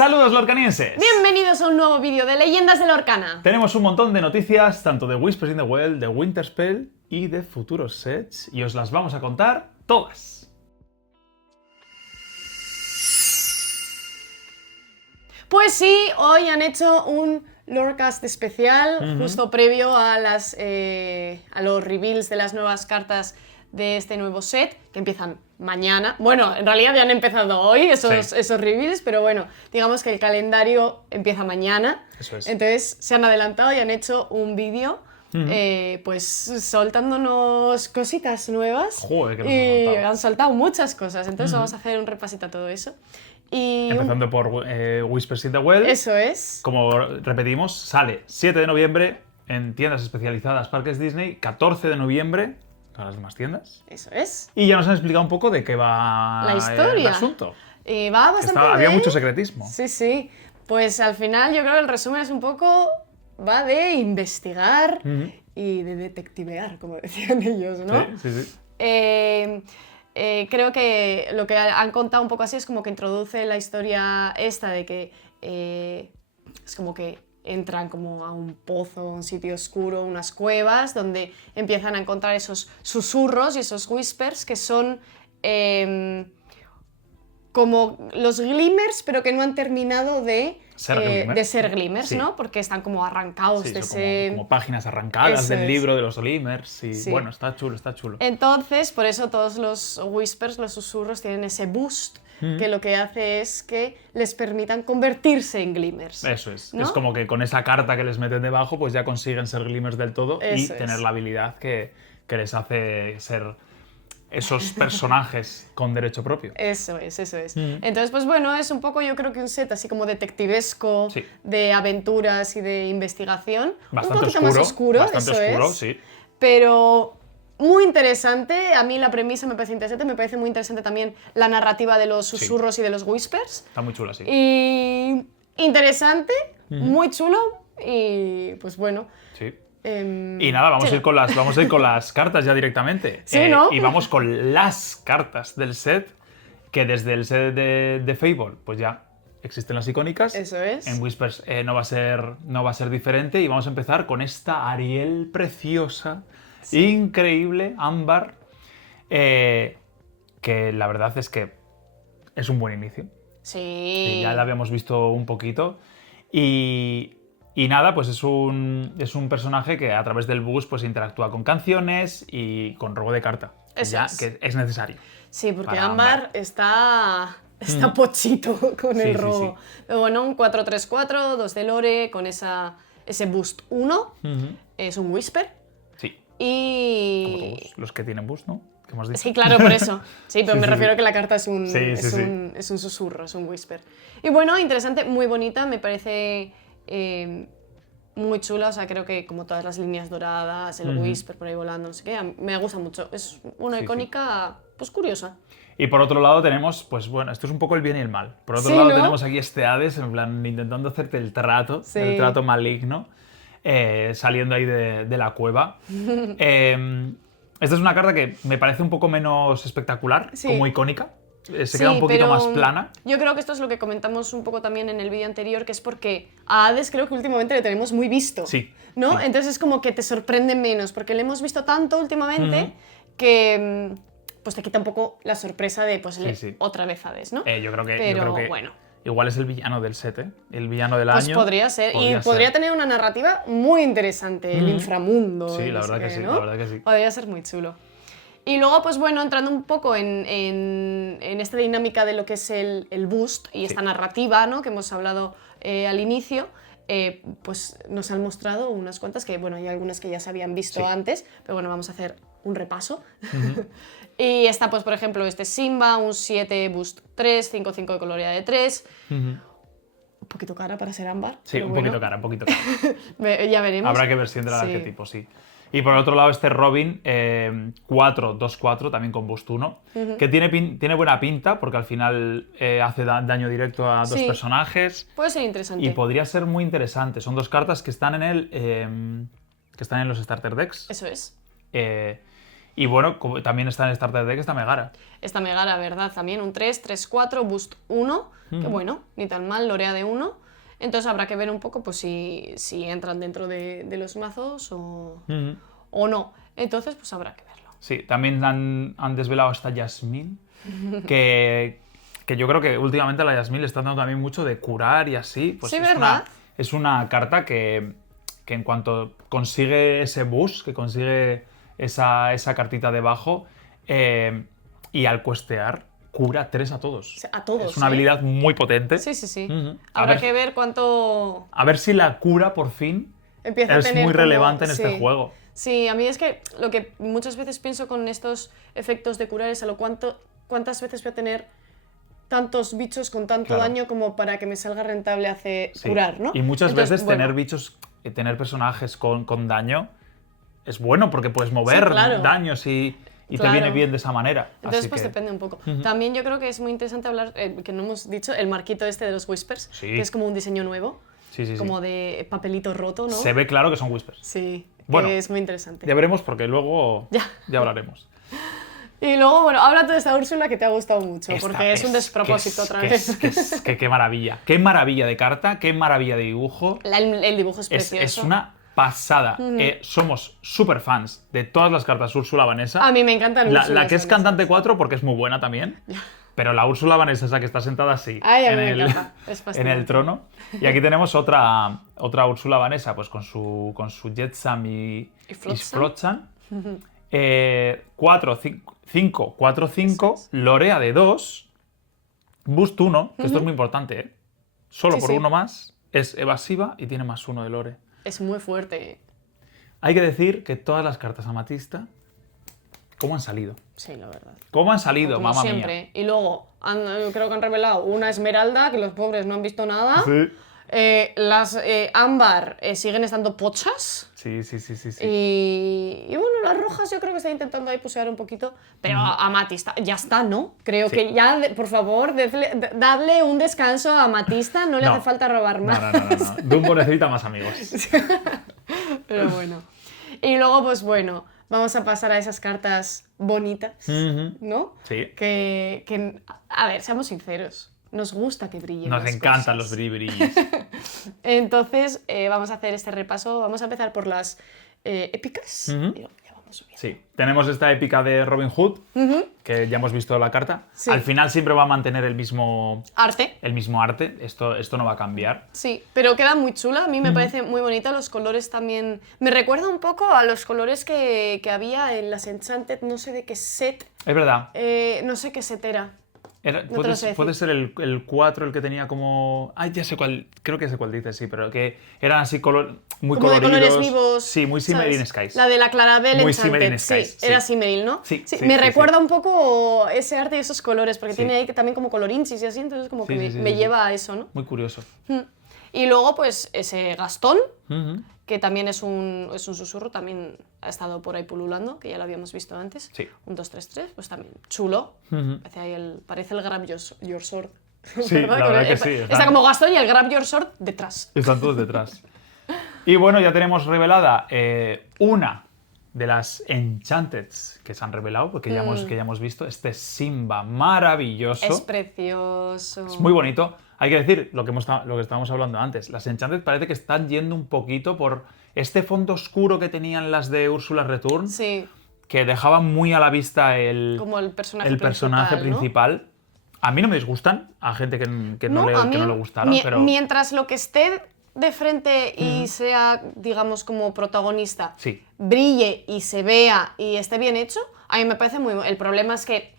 Saludos lorcanienses. Bienvenidos a un nuevo vídeo de Leyendas de Lorcana. Tenemos un montón de noticias, tanto de Whispers in the Well, de Winterspell y de futuros sets, y os las vamos a contar todas. Pues sí, hoy han hecho un Lorecast especial, justo previo a los reveals de las nuevas cartas de este nuevo set, que empiezan mañana. Bueno, en realidad ya han empezado hoy esos reveals, pero bueno, digamos que el calendario empieza mañana. Eso es. Entonces se han adelantado y han hecho un vídeo pues soltándonos cositas nuevas. Joder, que nos y han soltado. han soltado muchas cosas. Entonces vamos a hacer un repasito a todo eso. Y Empezando por Whispers in the Well. eso es. Como repetimos, sale 7 de noviembre en tiendas especializadas Parques Disney, 14 de noviembre a las demás tiendas. Eso es. Y ya nos han explicado un poco de qué va La historia. el asunto. Va bastante Había bien. mucho secretismo. Sí, sí. Pues al final yo creo que el resumen es un poco... va de investigar y de detectivear, como decían ellos, ¿no? Sí, sí, sí. Creo que lo que han contado un poco así es como que introduce la historia esta de que es como que entran como a un pozo, un sitio oscuro, unas cuevas, donde empiezan a encontrar esos susurros y esos whispers que son como los glimmers, pero que no han terminado de ser glimmers, Sí. ¿no? Porque están como arrancados Sí, de son ese... como páginas arrancadas Eso del es. libro de los Glimmers. Y Sí. bueno, está chulo, está chulo. Entonces, por eso todos los whispers, los susurros, tienen ese boost que lo que hace es que les permitan convertirse en glimmers. Eso es. ¿no? Es como que con esa carta que les meten debajo, pues ya consiguen ser Glimmers del todo y Eso es. tener la habilidad que les hace ser esos personajes con derecho propio. Eso es, eso es. Entonces, pues bueno, es un poco yo creo que un set así como detectivesco, Sí. de aventuras y de investigación. Bastante un poquito oscuro. más oscuro, Bastante eso oscuro, es. sí. Pero muy interesante, a mí la premisa me parece interesante, me parece muy interesante también la narrativa de los susurros y de los whispers. Está muy chula, sí. Y interesante, muy chulo y pues bueno. Sí. Y nada, vamos a ir con las cartas ya directamente. Sí, ¿no? Y vamos con las cartas del set, que desde el set de Fable, pues ya existen las icónicas. Eso es. En Whispers no va a ser diferente, y vamos a empezar con esta Ariel preciosa, increíble, ámbar, que la verdad es que es un buen inicio. Sí. Ya la habíamos visto un poquito. Y nada, pues es un personaje que a través del bus pues interactúa con canciones y con robo de carta. Eso ya es. que es necesario. Sí, porque Para Ámbar está pochito con Sí, el sí, robo. sí. Pero bueno, un 4-3-4, 2 de lore, con ese boost 1. Es un whisper. Sí. Como Y... todos los que tienen bus, ¿no? Que hemos dicho. Sí, claro, por eso. Sí, pero Sí, me sí, refiero sí. a que la carta es un, Sí, sí, es, sí. un susurro, es un whisper. Y bueno, interesante, muy bonita, me parece muy chula. O sea, creo que como todas las líneas doradas, el whisper por ahí volando, no sé qué, me gusta mucho. Es una Sí, icónica, pues curiosa. Y por otro lado tenemos, pues bueno, esto es un poco el bien y el mal. Por otro Sí, lado ¿no? tenemos aquí este Hades, en plan, intentando hacerte el trato Sí. maligno, saliendo ahí de la cueva. Esta es una carta que me parece un poco menos espectacular, Sí. como icónica. Se Sí, queda un poquito pero más plana. yo creo que esto es lo que comentamos un poco también en el vídeo anterior, que es porque a Hades creo que últimamente le tenemos muy visto. Sí, ¿No? sí. Entonces es como que te sorprende menos, porque le hemos visto tanto últimamente que pues te quita un poco la sorpresa de pues sí. otra vez Hades, ¿no? Yo creo que bueno. igual es el villano del set, ¿eh? El villano del Pues año. podría ser. Y ser. podría tener una narrativa muy interesante, el inframundo. Sí, y la no sé verdad que qué, sí, ¿no? la verdad que sí. Podría ser muy chulo. Y luego, pues bueno, entrando un poco en esta dinámica de lo que es el boost y esta narrativa, ¿no? Que hemos hablado al inicio, pues nos han mostrado unas cuantas que, bueno, hay algunas que ya se habían visto antes, pero bueno, vamos a hacer un repaso. Y está, pues por ejemplo, este Simba, un 7 boost 3, 5-5 de coloridad de 3. Un poquito cara para ser ámbar. Sí, pero un bueno, poquito cara, un poquito cara. Ya veremos. Habrá que ver si entra Sí. el arquetipo, sí. Y por otro lado este Robin, 4-2-4, también con boost 1, que tiene buena pinta, porque al final hace daño directo a dos Sí. personajes. Puede ser interesante. Y podría ser muy interesante. Son dos cartas que están en los starter decks. Eso es. Y bueno, también está en Starter Deck, está Megara. Esta Megara, ¿verdad? También un 3, 3, 4, Boost 1, que bueno, ni tan mal, Lorea de 1. Entonces habrá que ver un poco pues, si entran dentro de los mazos o no. Entonces, pues habrá que verlo. Sí, también han desvelado esta Yasmine, que yo creo que últimamente a la Yasmine le están dando también mucho de curar y así. Pues Sí, es ¿verdad? Es una carta que en cuanto consigue ese boost, que consigue esa cartita debajo, y al cuestear, cura 3 a todos. O sea, a todos, Es una ¿eh? habilidad muy potente. Sí. Ujú. Habrá que ver cuánto A ver si la cura por fin empieza a es tener muy como- relevante en sí. este juego. Sí, a mí es que lo que muchas veces pienso con estos efectos de curar es a lo cuántas veces voy a tener tantos bichos con tanto Claro. daño como para que me salga rentable Sí. curar, ¿no? Y muchas Entonces, veces bueno, tener bichos, tener personajes con daño es bueno porque puedes mover claro. daños y te Claro. viene bien de esa manera. Entonces, Así pues que, depende un poco. También yo creo que es muy interesante hablar, que no hemos dicho, el marquito este de los Whispers, Sí. que es como un diseño nuevo, Sí. como de papelito roto, ¿no? Se ve claro que son Whispers. Sí, Bueno, que es muy interesante. Ya veremos porque luego Ya. hablaremos. Y luego, bueno, habla de esta Úrsula que te ha gustado mucho, Esta porque es un despropósito otra vez. Qué maravilla. Qué maravilla de carta, qué maravilla de dibujo. El dibujo es precioso. Es una pasada. Somos súper fans de todas las cartas Úrsula Vanessa. A mí me encanta el La Úrsula que es Vanessa. cantante 4 porque es muy buena también. Pero la Úrsula Vanessa, esa que está sentada así Ay, a mí en, me el, encanta. Es en fascinante. el trono. Y aquí tenemos otra Úrsula Vanessa, pues con su Jetsam y Flotsam. Flotsam. 4-5, Lorea de 2, Boost 1, que esto es muy importante, ¿eh? Solo Sí, por sí. uno más, es evasiva y tiene más 1 de Lore. Es muy fuerte. Hay que decir que todas las cartas Amatista, ¿cómo han salido? Sí, la verdad. ¿Cómo han salido, Como mamá siempre. mía? Y luego, creo que han revelado una Esmeralda, que los pobres no han visto nada. Sí. Las Ámbar siguen estando pochas. Sí. Y bueno, las rojas yo creo que está intentando ahí pusear un poquito. Pero Amatista, ya está, ¿no? Creo Sí. que ya, por favor, dadle un descanso a Amatista, no le No. hace falta robar más. No. Dumbo necesita más amigos. Pero bueno. Y luego, pues bueno, vamos a pasar a esas cartas bonitas, ¿no? Sí. Que, a ver, seamos sinceros, nos gusta que brillen Nos las encantan cosas. los brillis. Entonces, vamos a hacer este repaso. Vamos a empezar por las épicas. Y luego ya vamos subiendo. Sí, tenemos esta épica de Robin Hood, que ya hemos visto la carta. Sí. Al final siempre va a mantener el mismo Arte. arte, esto no va a cambiar. Sí, pero queda muy chula, a mí me parece muy bonita, los colores también... Me recuerda un poco a los colores que había en las Enchanted, no sé de qué set, Es verdad, no sé qué set era. te lo sé puede ser el 4 el que tenía como... Ay, ya sé cuál, creo que sé cuál dices, sí, pero que eran así muy Como de coloridos. colores vivos. Sí, muy ¿sabes? Cimmerin Skies. La de la Clarabelle Muy Enchanted, Cimmerin Skies, sí, era sí. Cimmerin, ¿no? Sí, me sí, recuerda sí. un poco ese arte y esos colores, porque Sí. tiene ahí también como colorinchis y así, entonces como que Sí, me sí. lleva a eso, ¿no? Muy curioso. Y luego, pues, ese Gastón, Ujú. que también es un susurro, también ha estado por ahí pululando, que ya lo habíamos visto antes. Sí. Un 2, 3, 3, pues también chulo. Ujú. Parece el Grab Your Sword. Sí, la verdad que sí, Está están- como Gastón y el Grab Your Sword detrás. Están todos detrás. Y bueno, ya tenemos revelada una de las Enchanteds que se han revelado, porque ya hemos visto este Simba maravilloso. Es precioso. Es muy bonito. Hay que decir lo que estábamos hablando antes. Las Enchanted parece que están yendo un poquito por este fondo oscuro que tenían las de Ursula's Return, Sí, que dejaban muy a la vista como el personaje principal, ¿no? principal. A mí no me disgustan, a gente que no a mí, le gustara, pero... mientras lo que esté de frente y sea, digamos, como protagonista, Sí. brille y se vea y esté bien hecho, a mí me parece muy... El problema es que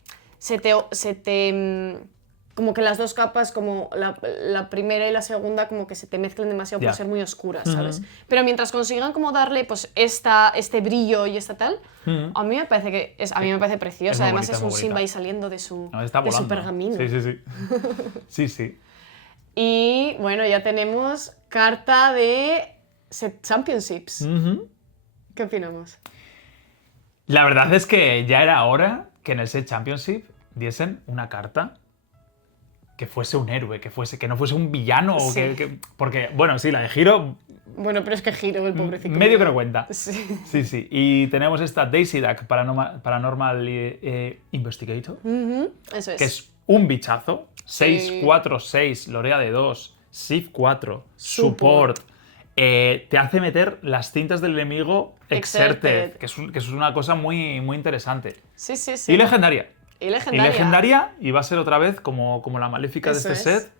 como que las dos capas, como la primera y la segunda, como que se te mezclan demasiado Ya. por ser muy oscuras, ¿sabes? Pero mientras consigan como darle pues este brillo y esta tal, a mí me parece que a mí me parece preciosa. Es muy Además bonita, es muy un bonita. Simba ahí saliendo de su, No, está de su volando. pergamino. Sí. Sí. Y bueno, ya tenemos carta de Set Championships. Ujú. ¿Qué opinamos? La verdad es que ya era hora que en el Set Championship diesen una carta que fuese un héroe, que no fuese un villano. Sí. Porque, bueno, sí, la de Hiro, Bueno, pero es que Hiro, el pobrecito. medio que no cuenta. Sí. Sí, sí. Y tenemos esta Daisy Duck Paranormal Investigator, Eso es. que es un bichazo. Sí. 6-4-6, Lorea de 2, Sif 4, Support. Support. Te hace meter las cintas del enemigo Exerted, Exerted. que es una cosa muy, muy interesante. Sí, sí, sí. Y legendaria. Y legendaria. Y legendaria, y va a ser otra vez como la maléfica de Eso este es. set,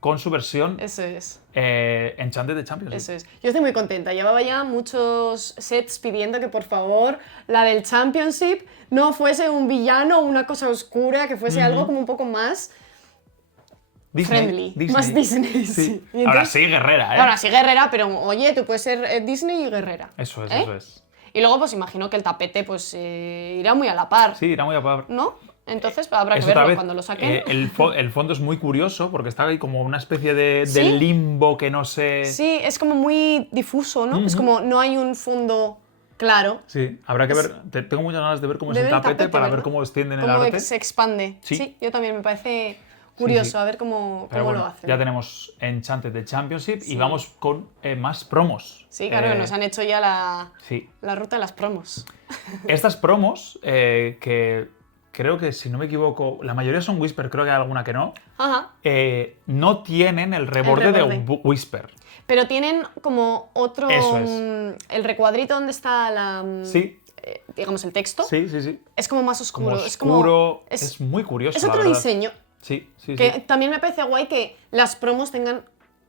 con su versión Eso es. Enchanted de Champions. Eso es. Yo estoy muy contenta. Llevaba ya muchos sets pidiendo que por favor la del Championship no fuese un villano o una cosa oscura, que fuese algo como un poco más friendly. Más Disney. Sí. Y Ahora entonces- sí, guerrera, ¿eh? Ahora sí, guerrera, pero oye, tú puedes ser Disney y guerrera. Eso es, ¿eh? eso es. Y luego pues imagino que el tapete pues irá muy a la par, Sí, era muy a ¿no? Entonces habrá que Es verlo otra vez, cuando lo saquen. el fondo es muy curioso porque está ahí como una especie de ¿Sí? limbo que no sé. Sí, es como muy difuso, ¿no? Es como no hay un fondo claro. Sí, habrá que ver. Tengo muchas ganas de ver cómo es De el ver el tapete para ver ¿verdad? cómo extienden el Cómo arte. se expande. Sí. Sí, yo también me parece curioso, sí. a ver cómo Pero lo bueno, hacen. ya tenemos Enchanted de Championship y Sí. vamos con más promos. Sí, claro, nos han hecho ya Sí. la ruta de las promos. Estas promos, que creo que, si no me equivoco, la mayoría son Whisper, creo que hay alguna que no, Ajá. no tienen el reborde de reborde. Whisper. Pero tienen como otro... Eso es. El recuadrito donde está Sí, digamos, el texto. sí, sí, sí. Es como más oscuro. Como Es como... oscuro, es muy curioso. Es la otro verdad. diseño. Sí, sí, Que sí. también me parece guay que las promos tengan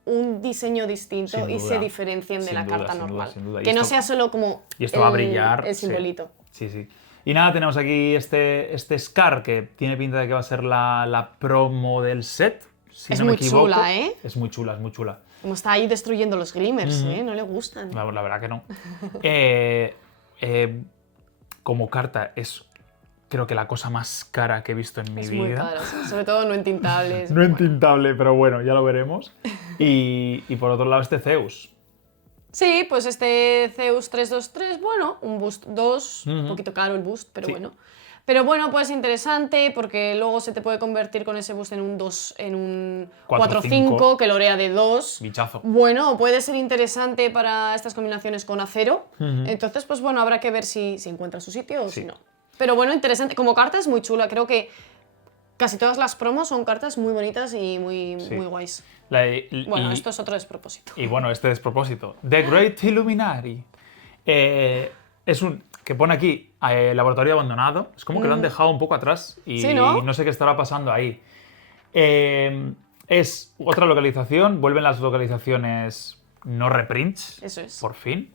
un diseño distinto Sin y duda. se diferencien de Sin la duda, carta sin duda, normal. sin duda. Y Que no esto- sea solo como Y esto va a brillar. el sí. simbolito. Sí, sí. Y nada, tenemos aquí este Scar que tiene pinta de que va a ser la promo del set. Si Es no me muy equivoco. chula, ¿eh? Es muy chula, es muy chula. Como está ahí destruyendo los glimmers, ¿eh? No le gustan. La verdad que no. Como carta es, creo que la cosa más cara que he visto en mi Es vida. muy caro, sí. Sobre todo no entintables. No entintable, pero bueno, ya lo veremos. Y por otro lado este Zeus. Sí, pues este Zeus 323, bueno, un boost 2, un poquito caro el boost, pero Sí. bueno. Pero bueno, pues interesante porque luego se te puede convertir con ese boost en un 2, en un 4-5, 4-5, que lorea de 2. Bichazo. Bueno, puede ser interesante para estas combinaciones con acero. Entonces, pues bueno, habrá que ver si encuentra su sitio o Sí. si no. Pero bueno, interesante. Como carta es muy chula. Creo que casi todas las promos son cartas muy bonitas y muy, Sí. muy guays. Y Bueno, esto es otro despropósito. y bueno, este despropósito. The Great Illuminati. Es un... que pone aquí laboratorio abandonado. Es como que lo han dejado un poco atrás y Sí, ¿no? no sé qué estará pasando ahí. Es otra localización. Vuelven las localizaciones no reprints. Eso es. Por fin.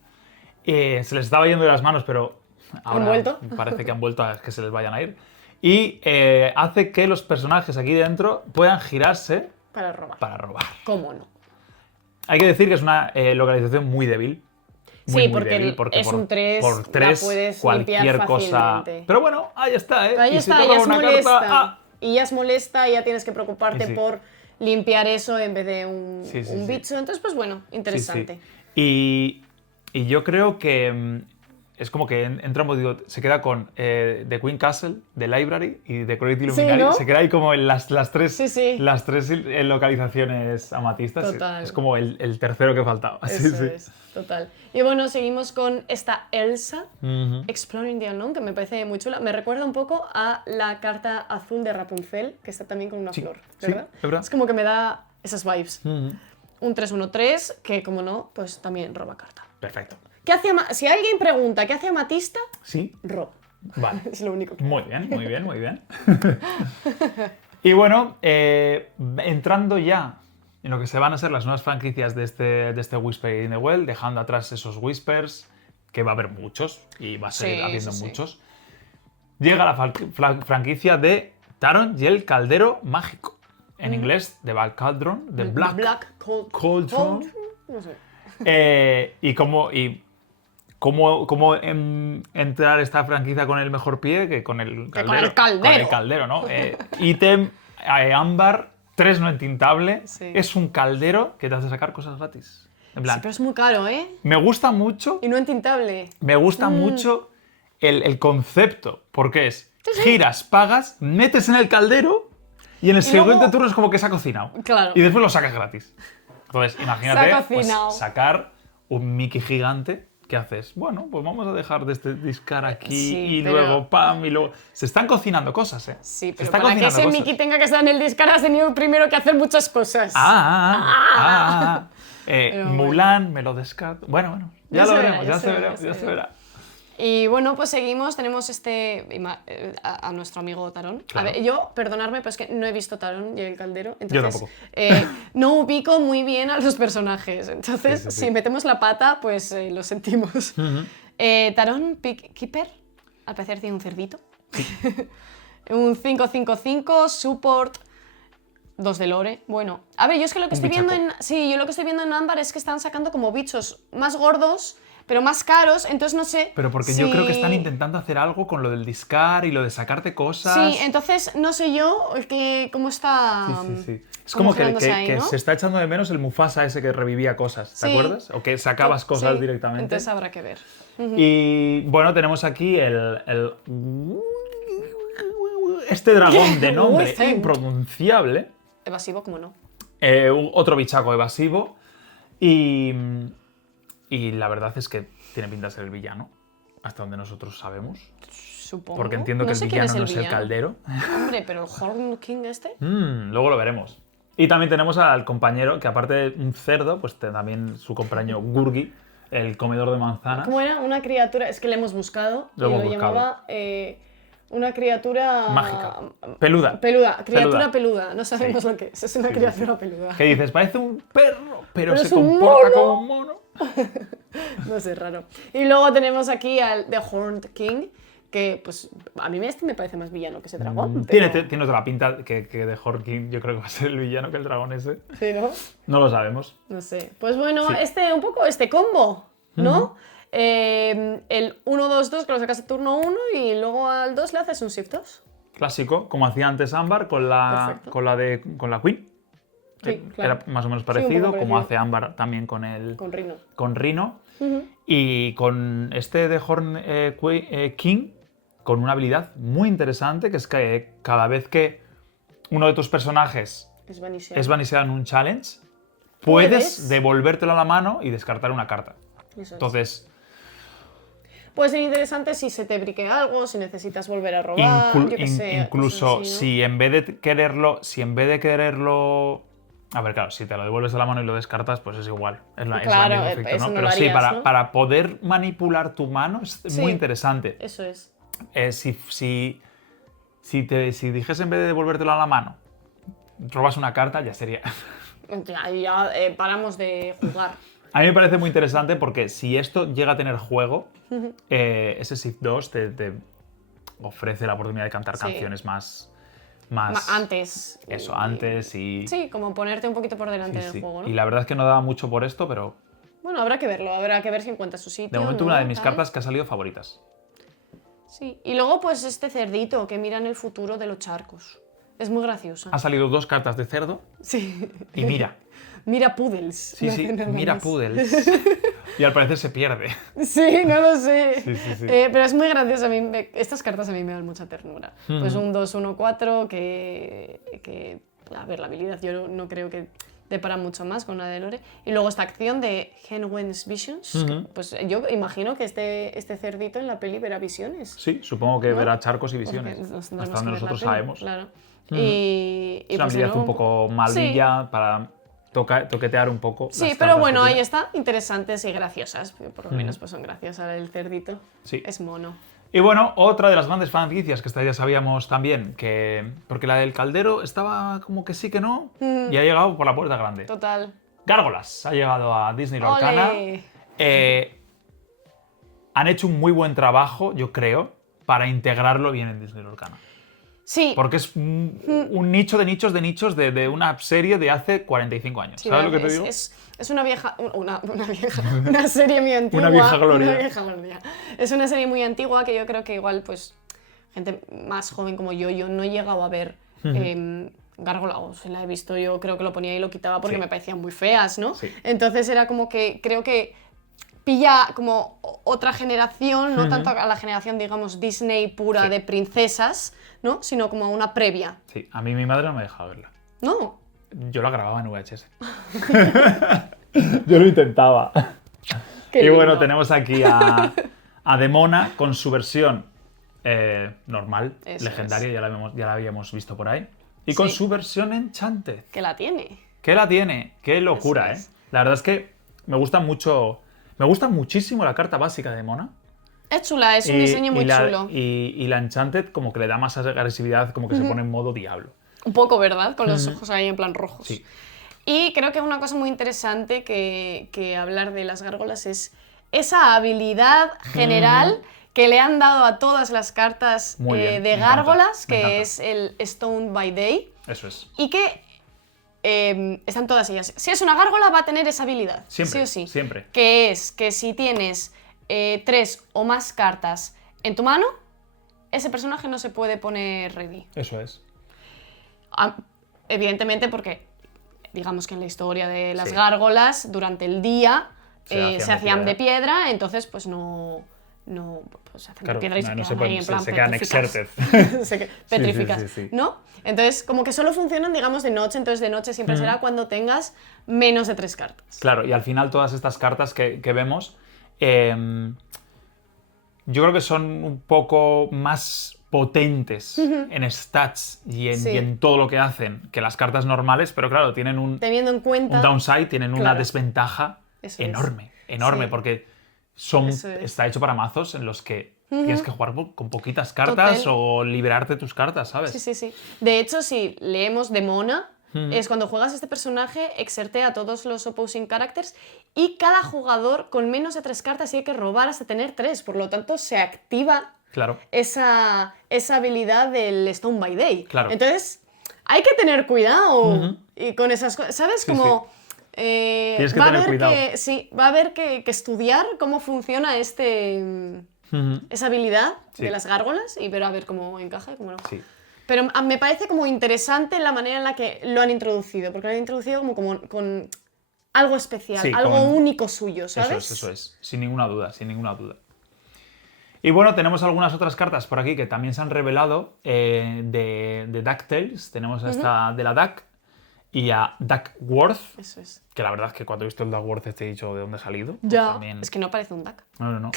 Se les estaba yendo de las manos, pero ahora vuelto? parece que han vuelto a que se les vayan a ir. Y hace que los personajes aquí dentro puedan girarse Para robar. para robar. ¿Cómo no? Hay que decir que es una localización muy débil. Sí, porque es por- un 3, por la 3 puedes cualquier limpiar cosa. fácilmente. Pero bueno, ahí está, ¿eh? Pero ahí Y si está, te ya roba es una molesta. carta, Y ya es molesta y ya tienes que preocuparte Y sí. por limpiar eso en vez de un Sí, sí, sí. bicho. Entonces, pues bueno, sí, interesante. sí. Y yo creo que es como que entra un digo, se queda con The Queen Castle, The Library y The Great Illuminati. ¿no? Se queda ahí como en las tres, Sí, sí. las tres localizaciones amatistas. Total. Es como el tercero que faltaba. Sí, Eso sí. es, total. Y bueno, seguimos con esta Elsa, Ujú. Exploring the Unknown, que me parece muy chula. Me recuerda un poco a la carta azul de Rapunzel, que está también con una Sí, flor, sí, ¿verdad? es verdad. Es como que me da esas vibes. Ujú. Un 3-1-3, que como no, pues también roba carta. Perfecto. ¿Qué hace si alguien pregunta qué hace Amatista, Sí, roba. vale. Es lo único que... Muy bien, muy bien, muy bien. Y bueno, entrando ya en lo que se van a ser las nuevas franquicias de este Whisper in the Well, dejando atrás esos Whispers, que va a haber muchos y va a seguir Sí, habiendo sí, sí. muchos, llega la franquicia de Taron y el Caldero Mágico. En inglés, The Black Cauldron, The Black, Cauldron. No sé. Y cómo entrar esta franquicia con el mejor pie que con el con caldero. el caldero. Con el caldero, ¿no? Ítem ámbar, 3 no entintable. Sí. Es un caldero que te hace sacar cosas gratis. En plan, Sí, pero es muy caro, ¿eh? me gusta mucho, Y no entintable. el concepto, porque es giras, pagas, metes en el caldero Y en el siguiente luego- turno es como que se ha cocinado. Claro. Y después lo sacas gratis. Entonces, imagínate Se ha pues, cocinado. sacar un Mickey gigante. ¿Qué haces? Bueno, pues vamos a dejar de discar aquí Sí, y pero- luego pam y luego... Se están cocinando cosas, ¿eh? Sí, Se pero están para que cocinando ese cosas. Mickey tenga que estar en el discar has tenido primero que hacer muchas cosas. Pero Mulan, me lo descarto. Bueno, ya, Ya lo se verá, veremos, ya ya se se verá, verá, ya se ya se verá. verá. Y bueno, pues seguimos, tenemos a nuestro amigo Tarón. Claro. A ver, yo, perdonadme, pero es que no he visto Tarón y el Caldero, Yo entonces tampoco. no ubico muy bien a los personajes. Entonces, Sí, sí, sí. si metemos la pata, pues lo sentimos. Tarón Keeper, al parecer tiene un cerdito. Un 5-5-5, support, 2 de lore. Bueno, a ver, yo es que lo que Un estoy viendo bichaco. yo lo que estoy viendo en Ámbar es que están sacando como bichos más gordos, pero más caros, entonces no sé. Pero porque yo creo que están si- intentando hacer algo con lo del discar y lo de sacarte cosas. Sí, entonces no sé yo cómo está. Sí, sí, sí. Es como que, gerándose ahí, ¿no? se está echando de menos el Mufasa ese que revivía cosas, ¿te Sí. acuerdas? O que sacabas cosas Sí, directamente. Entonces habrá que ver. Y bueno, tenemos aquí este dragón de nombre Within. impronunciable. Evasivo, como no. Otro bichaco evasivo. Y la verdad es que tiene pinta de ser el villano, hasta donde nosotros sabemos. Supongo. Porque entiendo No que sé el quién villano no es es el caldero. Hombre, pero el Horn King este. Luego lo veremos. Y también tenemos al compañero, que aparte de un cerdo, pues también su compañero Gurgi, el comedor de manzanas. ¿Cómo era? Una criatura. Es que le hemos buscado. Lo y hemos lo buscado. llamaba una criatura. Mágica. Peluda. Peluda. Criatura peluda. No sabemos Sí. lo que es. Es una Sí, sí, criatura peluda. Que dices, parece un perro, pero Pero se es un comporta mono. como un mono. No sé, raro. Y luego tenemos aquí al The Horned King, que pues a mí este me parece más villano que ese dragón. Tiene pero- toda la pinta que de Horkin, yo creo que va a ser el villano que el dragón ese. Sí, ¿no? No lo sabemos. No sé. Pues bueno, Sí. un poco este combo, ¿no? El 1-2-2 que lo sacas a turno 1 y luego al 2 le haces un Shift 2. Clásico, como hacía antes Ámbar con la Perfecto. con la Queen. Sí, claro. Era más o menos un poco parecido, como parecido. hace Ámbar también con el Con Rino. con Rhino. Y con este de Horn King, con una habilidad muy interesante, que es que cada vez que uno de tus personajes Es Vanishia. es baneado en un challenge, ¿Puedes? puedes devolvértelo a la mano y descartar una carta. Eso es. Entonces, Puede ser interesante si se te briquea algo, si necesitas volver a robar, yo qué sé. incluso cosas así, ¿no? si en vez de quererlo... A ver, claro, si te lo devuelves a la mano y lo descartas, pues es igual. Es el Claro, mismo efecto, eso ¿no? no Pero lo sí, harías, ¿no? para poder manipular tu mano es Sí. muy interesante. Eso es. Si dijese en vez de devolvértelo a la mano, robas una carta, ya sería... Ya paramos de jugar. A mí me parece muy interesante porque si esto llega a tener juego, ese Shift 2 te ofrece la oportunidad de cantar Sí. canciones más Antes. Eso, antes y... Sí, como ponerte un poquito por delante sí, del sí. juego, ¿no? Y la verdad es que no daba mucho por esto, pero Bueno, habrá que verlo, habrá que ver si encuentra su sitio. de momento ¿no? una de mis Tal. cartas que ha salido favoritas. Sí. Y luego, pues este cerdito que mira en el futuro de los charcos. Es muy graciosa. Han salido 2 cartas de cerdo Sí. y mira. Mira Poodles. Sí, no sí, hace nada mira más. Poodles. Y al parecer se pierde. Sí, no lo sé. Sí, sí, sí. Pero es muy gracioso. Estas cartas a mí me dan mucha ternura. Pues un 2-1-4 que... A ver, la habilidad yo no creo que depara mucho más con la de Lore. Y luego esta acción de Henwen's Visions. Que, pues yo imagino que este cerdito en la peli verá visiones. Sí, supongo que ¿No? verá charcos y Porque visiones. nos Hasta tendremos donde que ver la nosotros peli, sabemos. Claro. Y Es una pues de habilidad un nuevo- poco malilla para toquetear un poco. Sí, las pero cartas bueno, que ahí tiene. está, interesantes y graciosas. Por lo menos pues son graciosas. El cerdito Sí. es mono. Y bueno, otra de las grandes franquicias que esta ya sabíamos también, porque la del caldero estaba como que sí que no, y ha llegado por la puerta grande. Total. Gárgolas ha llegado a Disney Lorcana. ¡Ole! Han hecho un muy buen trabajo, yo creo, para integrarlo bien en Disney Lorcana. Sí, Porque es un nicho de nichos de nichos de una serie de hace 45 años. sí, ¿Sabes lo que te digo? Es una vieja, una serie muy antigua. Una vieja gloria. Una vieja gloria. Es una serie muy antigua que yo creo que igual, pues, gente más joven como yo no he llegado a ver Gárgola, o se la he visto, yo creo que lo ponía y lo quitaba porque Sí. me parecían muy feas, ¿no? Sí. Entonces era como que creo que pilla como otra generación, no tanto a la generación, digamos, Disney pura de princesas, ¿no? Sino como una previa. Sí, a mí mi madre no me dejaba verla. No. Yo la grababa en VHS. Yo lo intentaba. Qué Y bueno, lindo. tenemos aquí a Demona con su versión normal, Eso legendaria, ya la habíamos visto por ahí. Y con Sí. su versión Enchanted. Que la tiene. ¿Qué la tiene? ¡Qué locura, Eso es. La verdad es que me gusta mucho. Me gusta muchísimo la carta básica de Demona. Es chula, es un diseño muy chulo. Y la Enchanted como que le da más agresividad, como que se pone en modo diablo. Un poco, ¿verdad? Con los ojos ahí en plan rojos. Sí. Y creo que una cosa muy interesante que hablar de las gárgolas es esa habilidad general que le han dado a todas las cartas Muy bien, de me encanta, gárgolas, me que encanta. es el Stone by Day, Eso es. y que están todas ellas. Si es una gárgola va a tener esa habilidad, Siempre, sí o sí. siempre. Que es que si tienes 3 o más cartas en tu mano, ese personaje no se puede poner ready. Eso es. Evidentemente porque, digamos que en la historia de las Sí. gárgolas, durante el día Se se hacían hacían de de piedra, entonces pues pues se hacen Claro, de piedra y no, se no quedan se pueden- ahí en plan se quedan petrificadas. exerted. Petrificas, sí, sí. ¿no? Entonces, como que solo funcionan, digamos, de noche, entonces de noche siempre será cuando tengas menos de 3 cartas. Claro, y al final todas estas cartas que vemos, yo creo que son un poco más potentes en stats y Sí. en todo lo que hacen que las cartas normales, pero claro, tienen un Teniendo en cuenta... downside, tienen una Claro. desventaja Eso es. enorme, Sí. porque Eso es. está hecho para mazos en los que tienes que jugar con poquitas cartas Total. o liberarte tus cartas, ¿sabes? Sí, sí, sí. De hecho, si leemos Demona, es cuando juegas este personaje, exertea todos los opposing characters y cada jugador con menos de 3 cartas tiene que robar hasta tener 3. Por lo tanto, se activa Claro. esa habilidad del Stone by Day. Claro. Entonces, hay que tener cuidado y con esas cosas. ¿Sabes? Sí, Como... Tienes que va a tener haber cuidado. va a haber que estudiar cómo funciona esa habilidad Sí. de las gárgolas y ver a ver cómo encaja y cómo no. Sí. Pero me parece como interesante la manera en la que lo han introducido, porque lo han introducido como con algo especial, Sí, algo con- único suyo, ¿sabes? Eso es, sin ninguna duda, sin ninguna duda. Y bueno, tenemos algunas otras cartas por aquí que también se han revelado de DuckTales. Tenemos a esta de la Duck y a Duckworth, Eso es. que la verdad es que cuando he visto el Duckworth te he dicho de dónde ha salido. Ya, También- es que no parece un duck. No.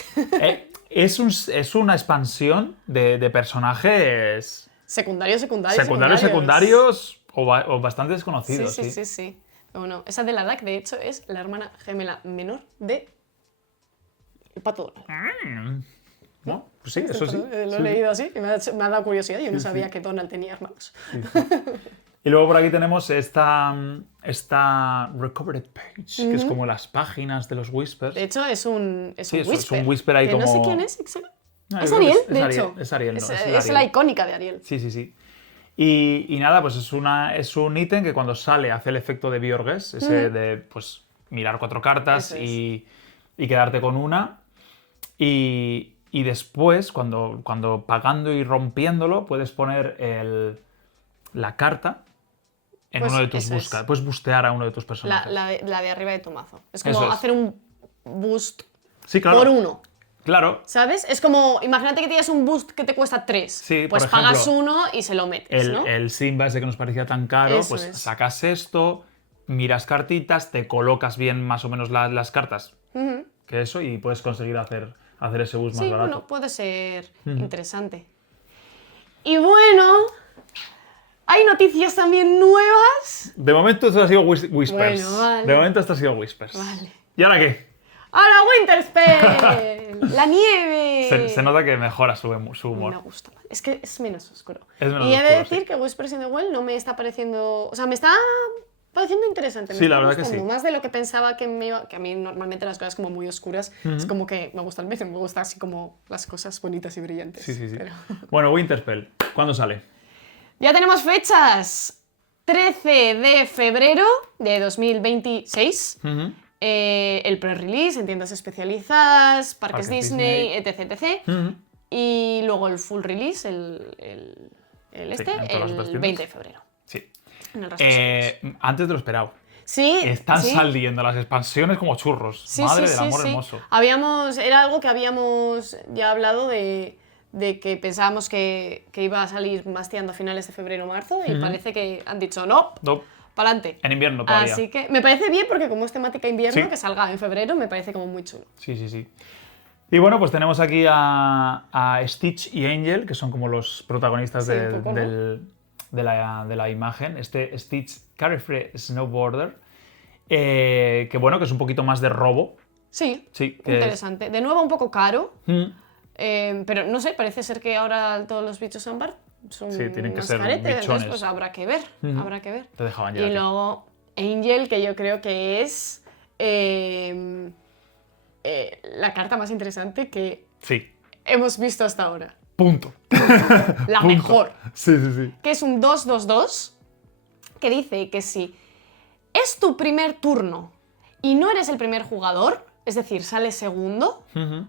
Es una expansión de personajes Secundarios secundarios o bastante desconocidos. Sí. Bueno, esa de la duck, de hecho, es la hermana gemela menor de el Pato Donald. Bueno, pues sí, eso sí. Lo he Sí, leído así y me ha dado curiosidad. Yo no sabía que Donald tenía hermanos. Y luego por aquí tenemos esta Recovered Page, que es como las páginas de los Whispers. De hecho, es un Sí, Whisper. es un Whisper ahí que no sé como- quién es. No, Es yo creo que Ariel, es de Ariel, hecho. es Ariel, no, Es, es el es Ariel. la icónica de Ariel. Sí. Y nada, pues es un ítem que cuando sale hace el efecto de Bjorges, ese de pues mirar 4 cartas Eso es. y quedarte con una. Y después, cuando pagando y rompiéndolo, puedes poner la carta en Pues uno de tus eso es. buscas. Puedes bustear a uno de tus La, personajes. la de arriba de tu mazo. Es como Eso es. hacer un boost Sí, claro. por 1. Claro. ¿Sabes? Es como, imagínate que tienes un boost que te cuesta 3. Sí, pues por ejemplo, pagas 1 y se lo metes, ¿no? El Simba ese que nos parecía tan caro, Eso pues es. sacas esto, miras cartitas, te colocas bien más o menos las cartas que eso y puedes conseguir hacer ese bus más Sí, barato. bueno, puede ser interesante. Y bueno, hay noticias también nuevas. De momento esto ha sido Whispers. Bueno, vale. De momento esto ha sido Whispers. Vale. ¿Y ahora qué? ¡Ahora Winterspell! ¡La nieve! Se nota que mejora su Me humor. gusta más. Es que es menos oscuro. Es menos y he de oscuro, decir sí. que Whispers in the Well no me está pareciendo... O sea, me está pareciendo interesante. Me Sí, está la verdad que gustando. sí. Más de lo que pensaba que me iba... Que a mí normalmente las cosas como muy oscuras es como que me gustan menos. Me gusta así como las cosas bonitas y brillantes. Sí. Pero- Bueno, Winterspell, ¿cuándo sale? Ya tenemos fechas. 13 de febrero de 2026. El pre-release en tiendas especializadas, parques Parques Disney, etc. Ujú. Y luego el full release, el en todas las otras el tiendas. 20 de febrero. Sí. En el resto de sitios. Antes de lo esperado. Sí, Están sí. saliendo las expansiones como churros. Sí, Madre sí, del sí, amor sí. hermoso. Era algo que habíamos ya hablado de que pensábamos que iba a salir más tirando a finales de febrero o marzo y parece que han dicho no, No, pa'lante. en invierno todavía. Así que me parece bien porque como es temática invierno, Sí. que salga en febrero, me parece como muy chulo. Sí, sí, sí. Y bueno, pues tenemos aquí a Stitch y Angel, que son como los protagonistas Sí, un poco, ¿no? de la imagen. Este Stitch Carefree Snowboarder, que bueno, que es un poquito más de robo. Sí, Sí, que interesante. De nuevo un poco caro, Mm, pero no sé, parece ser que ahora todos los bichos ámbar son Sí, tienen que ser mascaretes, entonces bichones. pues habrá que ver, habrá que ver. Te dejaban ya Y a ti. luego Angel, que yo creo que es la carta más interesante que Sí, hemos visto hasta ahora. punto. La Punto. mejor. Sí, sí, sí. Que es un 2/2/2 que dice que si es tu primer turno y no eres el primer jugador, es decir, sales segundo,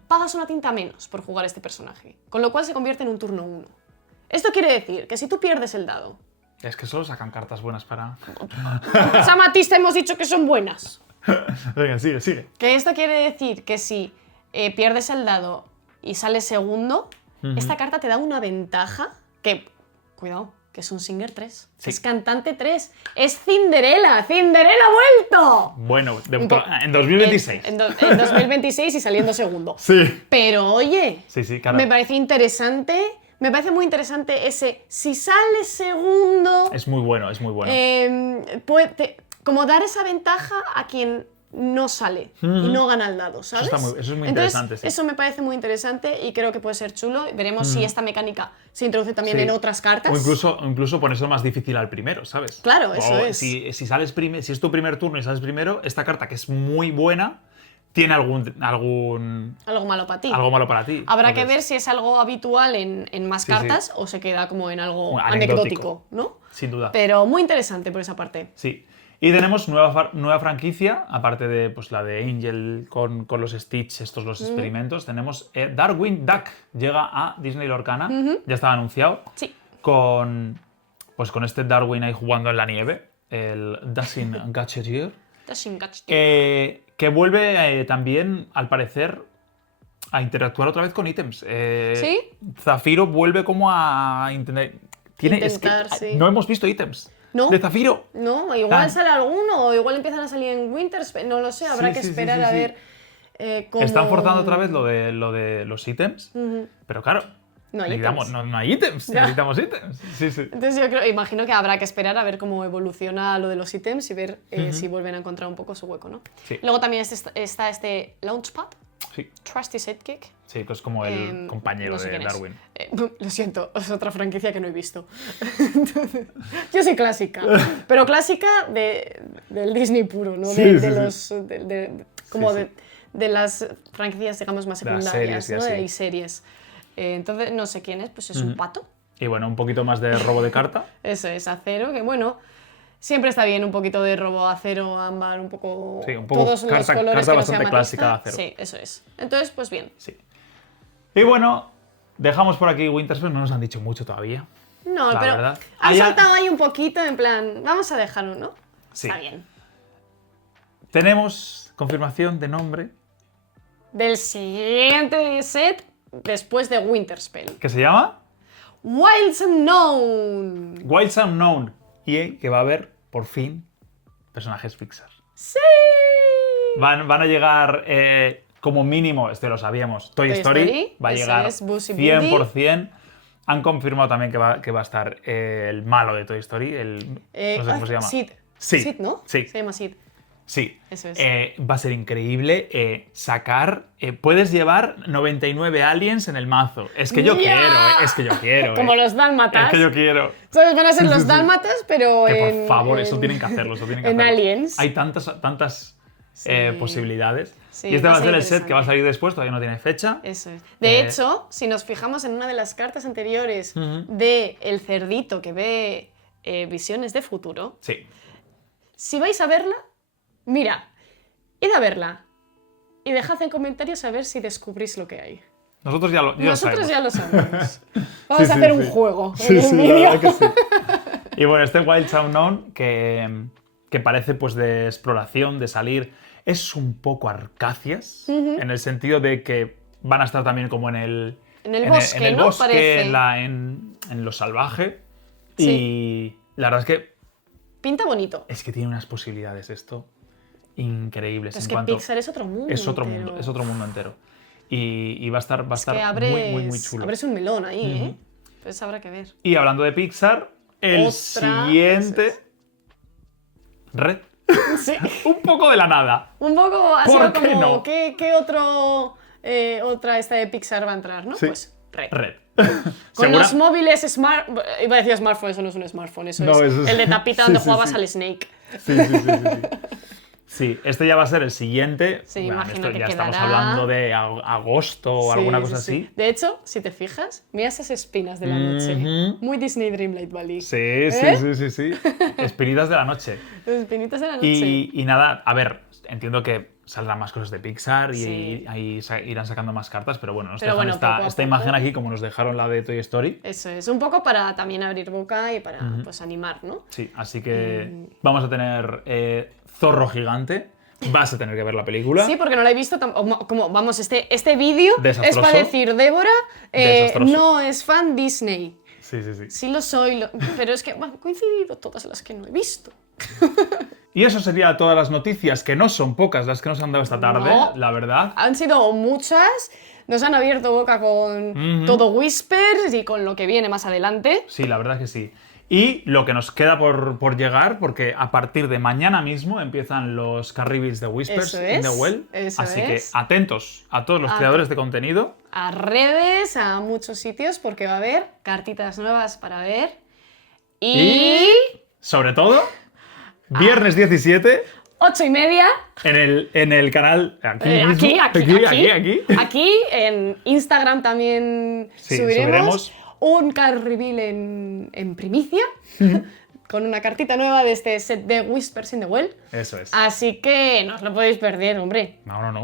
pagas una tinta menos por jugar este personaje, con lo cual se convierte en un turno 1. Esto quiere decir que si tú pierdes el dado, Es que solo sacan cartas buenas para... Samatista hemos dicho que son buenas. Venga, sigue, sigue. Que esto quiere decir que si pierdes el dado y sales segundo, esta carta te da una ventaja que, cuidado, que es un Singer 3. Sí. Es cantante 3. Es Cinderella. ¡Cinderella ha vuelto! Bueno, debutó en 2026. En 2026 y saliendo segundo. Sí. Pero oye, Sí, sí, claro. me parece interesante. Me parece muy interesante ese. Si sales segundo. Es muy bueno, es muy bueno. Como dar esa ventaja a quien no sale y no gana el dado, ¿sabes? Eso es muy Entonces, interesante, sí. eso me parece muy interesante y creo que puede ser chulo. Veremos si esta mecánica se introduce también Sí. en otras cartas. O incluso ponerse más difícil al primero, ¿sabes? Claro, eso es. Si es tu primer turno y sales primero, esta carta, que es muy buena, tiene algo Algo malo para ti. malo para ti. Habrá que Entonces, ver si es algo habitual en más Sí, cartas o se queda como en algo Anecdótico. anecdótico, ¿no? Sin duda. Pero muy interesante por esa parte. Sí. Y tenemos nueva franquicia, aparte de pues, la de Angel con los Stitch, los experimentos. Tenemos Darkwing Duck, llega a Disney Lorcana, ya estaba anunciado, Sí. con este Darwin ahí jugando en la nieve, el Dashing Gatcheteer, que vuelve también, al parecer, a interactuar otra vez con ítems. ¿Sí? Zafiro vuelve como a intentar... Intentar, sí. No hemos visto ítems No. de Zafiro. No, igual Ah. sale alguno, o igual empiezan a salir en Winterspell, no lo sé, habrá Sí, que sí, sí, esperar sí, a sí. ver cómo... Están forzando otra vez lo de los ítems, pero claro, No hay necesitamos, ítems. no hay ítems, Ya. necesitamos ítems. Sí, sí. Entonces imagino que habrá que esperar a ver cómo evoluciona lo de los ítems y ver si vuelven a encontrar un poco su hueco, ¿no? Sí. Luego también está este Launchpad, Sí, Trusty Sidekick. sí, que es como el compañero no sé de quién es. Darwin. Lo siento, es otra franquicia que no he visto. Entonces, yo soy clásica, pero clásica del Disney puro, ¿no? Sí, De sí, sí. los, como Sí, sí. de las franquicias, digamos, más De las secundarias, series y ¿no? así. Y series. Entonces, no sé quién es, pues es un pato. Y bueno, un poquito más de robo de carta. Eso es, acero, que bueno, siempre está bien un poquito de robo acero, ámbar, un poco... Sí, un poco todos los carta colores que no bastante sea clásica de amatista. acero. Sí, eso es. Entonces, pues bien. Sí. Y bueno, dejamos por aquí Winterspell, no nos han dicho mucho todavía. No, La pero verdad. han Hay saltado ahí un poquito, en plan, vamos a dejarlo, ¿no? Sí. Está bien. Tenemos confirmación de nombre, Del siguiente set, después de Winterspell. que se llama Wilds Unknown. Wilds Unknown. Y que va a haber, por fin, personajes Pixar. ¡Sí! Van a llegar, como mínimo, lo sabíamos, Toy Toy Story. Story, Va a eso llegar es, Buzz y 100%. Han confirmado también que va a estar el malo de Toy Story, no sé cómo se llama. Sid. Sí. Sid, ¿no? Sí. Se llama Sid. Sí. Eso es. Va a ser increíble sacar... puedes llevar 99 aliens en el mazo. Es que yo ¡Ya! quiero, es que yo quiero. Como los dálmatas. Es que yo quiero. ¿Sabes? Van a ser los dálmatas, pero Que en... por favor, eso en- tienen que hacerlo. Eso tienen que en hacerlo. Aliens. Hay tantas Sí. posibilidades. Sí, y este va va a a ser ser el set que va a interesante. salir después, todavía no tiene fecha. Eso es. De hecho, si nos fijamos en una de las cartas anteriores de el cerdito que ve visiones de futuro, Sí. si vais a verla, mira, id a verla y dejad en comentarios a ver si descubrís lo que hay. Nosotros ya lo Nosotros sabemos. ya lo sabemos. Vamos Sí, a sí, hacer sí. un juego Sí, en el sí, la vídeo. verdad que sí. Y bueno, este Wilds Unknown, que que parece pues de exploración, de salir. Es un poco Arcacias, en el sentido de que van a estar también como en el bosque, en el ¿no? bosque, Parece. en lo salvaje. Sí. Y la verdad es que Pinta bonito. tiene unas posibilidades esto increíbles. Es en que cuanto, Pixar es otro mundo. es otro entero. mundo, es otro mundo entero. Y va a estar, Es que abres, muy, muy chulo. abres un melón ahí, ¿eh? Pues habrá que ver. Y hablando de Pixar, el Otra, siguiente... eso Red. Sí. Un poco de la nada. Un poco ha ¿Por sido qué como, no? ¿qué otra esta de Pixar va a entrar, no? Sí. Pues Red. Red. Con Segura- los móviles smart... Iba a decir smartphone, eso no es un smartphone, eso No, es eso es- el de tapita sí, donde sí, jugabas sí. al Snake. Sí. Sí, este ya va a ser el siguiente. Sí, Bueno, imagino esto que ya estamos quedará. hablando de agosto o Sí, alguna sí, cosa sí. así. De hecho, si te fijas, mira esas espinas de la noche. Ujú. Muy Disney Dreamlight Valley. Sí. ¿Eh? Espinitas de la noche. Las espinitas de la noche. Y nada, a ver, entiendo que saldrán más cosas de Pixar y Sí. ahí irán sacando más cartas, pero bueno, nos Pero dejan bueno, poco a esta poco. imagen aquí como nos dejaron la de Toy Story. Eso es, un poco para también abrir boca y para pues animar, ¿no? Sí, así que vamos a tener Zorro Gigante. Vas a tener que ver la película. Sí, porque no la he visto. Como, vamos, este vídeo es Desastroso. para decir, Débora Desastroso. no es fan Disney. Sí. Sí lo soy, pero es que han coincidido todas las que no he visto. Y eso sería todas las noticias, que no son pocas las que nos han dado esta tarde, No. la verdad. Han sido muchas, nos han abierto boca con todo Whispers y con lo que viene más adelante. Sí, la verdad es que sí. Y lo que nos queda por llegar, porque a partir de mañana mismo empiezan los Carribils de Whispers Eso in the es, Well. eso Así es. que atentos a todos los creadores de contenido. A redes, a muchos sitios, porque va a haber cartitas nuevas para ver. Y... sobre todo, viernes 17, 8:30. en el canal. Aquí, Aquí, mismo. Aquí. Aquí, en Instagram también Sí, subiremos subiremos. un car reveal en primicia, con una cartita nueva de este set de Whispers in the Well. Eso es. Así que no os lo podéis perder, hombre. No.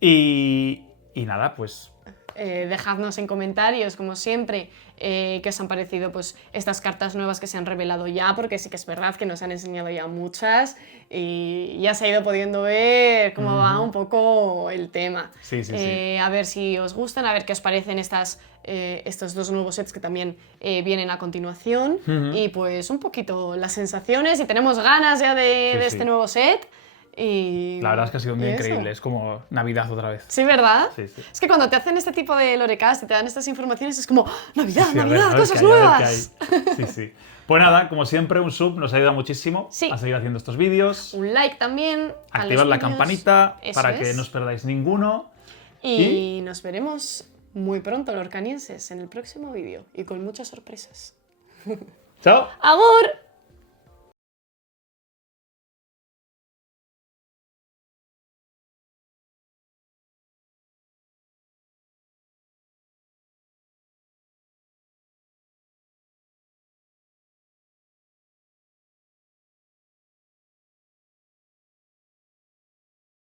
Y nada, pues Dejadnos en comentarios, como siempre, qué os han parecido pues, estas cartas nuevas que se han revelado ya, porque sí que es verdad que nos han enseñado ya muchas y ya se ha ido pudiendo ver cómo va un poco el tema. Sí. A ver si os gustan, a ver qué os parecen estos dos nuevos sets que también vienen a continuación y pues un poquito las sensaciones y tenemos ganas ya de Sí. este nuevo set. Y la verdad es que ha sido un día y eso. increíble. Es como Navidad otra vez. Sí, ¿verdad? Sí. Es que cuando te hacen este tipo de lorecast y te dan estas informaciones es como ¡Navidad, Sí, a ver, Navidad, a ver cosas qué hay, a ver nuevas! qué hay. Sí. Pues nada, como siempre, un sub nos ayuda muchísimo Sí. a seguir haciendo estos vídeos. Un like también. a Activar los la vídeos. campanita Eso para que es. no os perdáis ninguno. Y nos veremos muy pronto, lorcanienses, en el próximo vídeo y con muchas sorpresas. ¡Chao! ¡Agur!